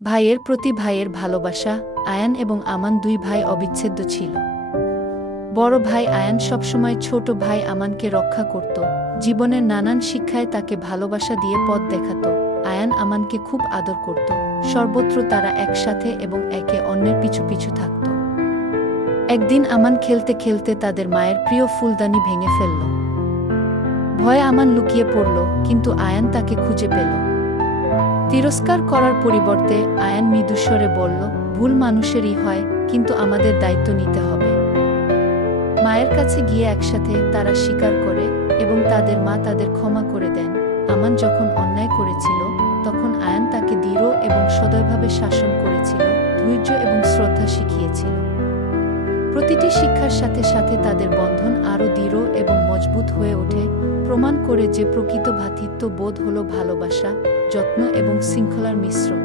ভাইয়ের প্রতি ভাইয়ের ভালোবাসা। আয়ান এবং আমান দুই ভাই অবিচ্ছেদ্য ছিল। বড় ভাই আয়ান সবসময় ছোট ভাই আমানকে রক্ষা করত, জীবনের নানান শিক্ষায় তাকে ভালোবাসা দিয়ে পথ দেখাত। আয়ান আমানকে খুব আদর করত, সর্বত্র তারা একসাথে এবং একে অন্যের পিছু পিছু থাকত। একদিন আমান খেলতে খেলতে তাদের মায়ের প্রিয় ফুলদানি ভেঙে ফেলল। ভয়ে আমান লুকিয়ে পড়ল, কিন্তু আয়ান তাকে খুঁজে পেল। তিরস্কার করার পরিবর্তে আয়ান মৃদুস্বরে বলল, ভুল মানুষেরই হয়, কিন্তু আমাদের দায়িত্ব নিতে হবে। মায়ের কাছে গিয়ে একসাথে তারা স্বীকার করে এবং তাদের মা তাদের ক্ষমা করে দেন। আমান যখন অন্যায় করেছিল, তখন আয়ান তাকে দৃঢ় এবং সদয়ভাবে শাসন করেছিল, ধৈর্য এবং শ্রদ্ধা শিখিয়েছিল। প্রতিটি শিক্ষার সাথে সাথে তাদের বন্ধন আরও দৃঢ় এবং মজবুত হয়ে ওঠে, প্রমাণ করে যে প্রকৃত ভ্রাতৃত্ব বোধ হল ভালোবাসা, যত্ন এবং শৃঙ্খলার মিশ্রণ।